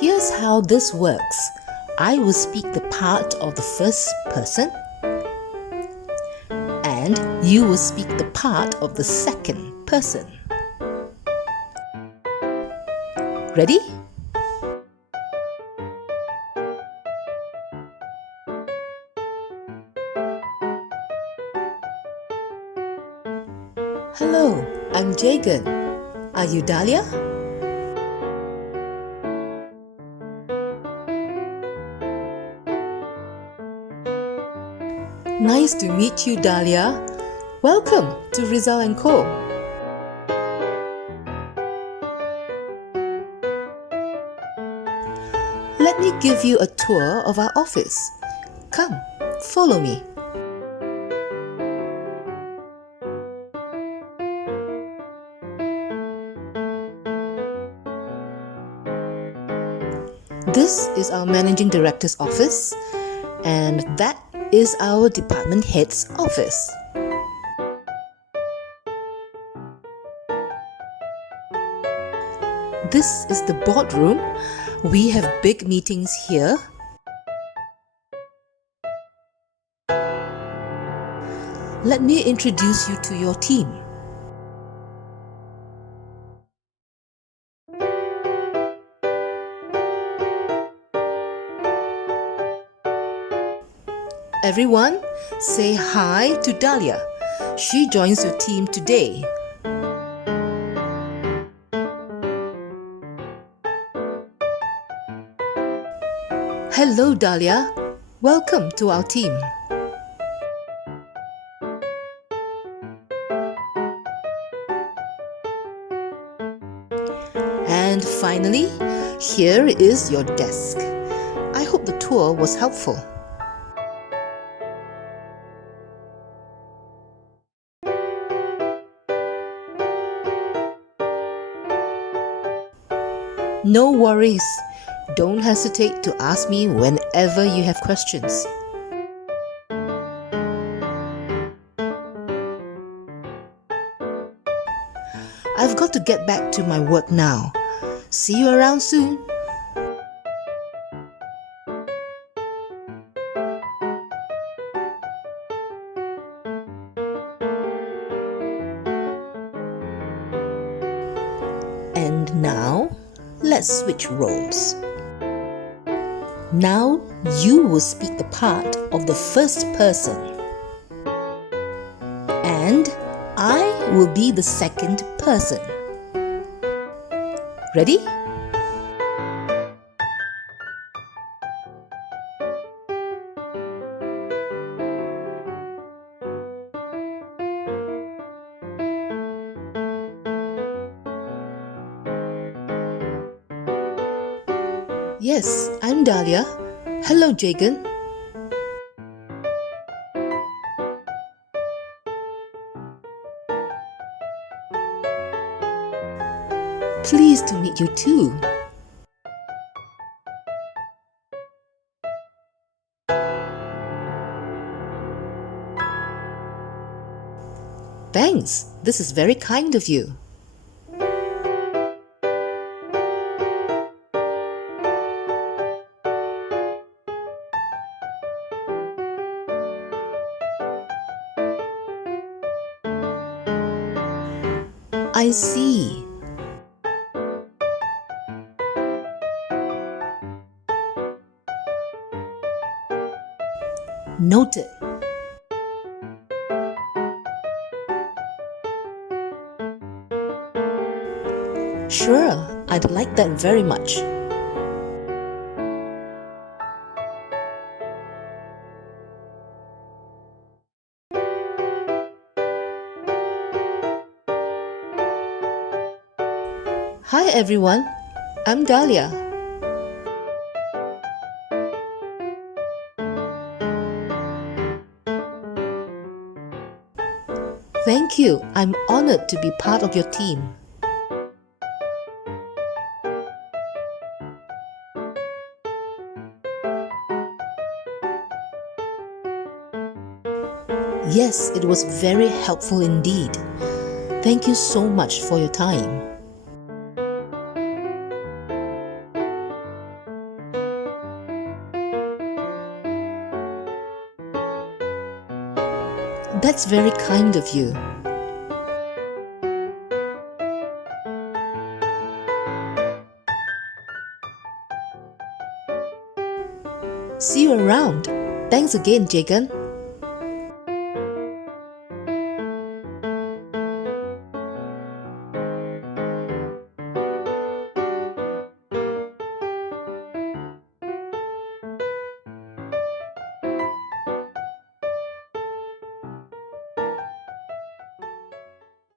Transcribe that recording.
Here's how this works. I will speak the part of the first person and you will speak the part of the second person. Ready? Hello, I'm Jagan. Are you Dahlia? Nice to meet you, Dahlia. Welcome to Rizal & Co. Let me give you a tour of our office. Come, follow me. This is our Managing Director's office, and that is our Department Head's office. This is the boardroom. We have big meetings here. Let me introduce you to your team. Everyone, say hi to Dahlia. She joins your team today. Hello, Dahlia. Welcome to our team. And finally, here is your desk. I hope the tour was helpful. No worries. Don't hesitate to ask me whenever you have questions. I've got to get back to my work now. See you around soon. And now, let's switch roles. Now you will speak the part of the first person and I will be the second person. Ready? Yes, I'm Dahlia. Hello, Jagan. Pleased to meet you too. Thanks. This is very kind of you. I see. Noted. Sure, I'd like that very much. Hi everyone, I'm Dahlia. Thank you, I'm honored to be part of your team. Yes, it was very helpful indeed. Thank you so much for your time. That's very kind of you. See you around. Thanks again, Jagan.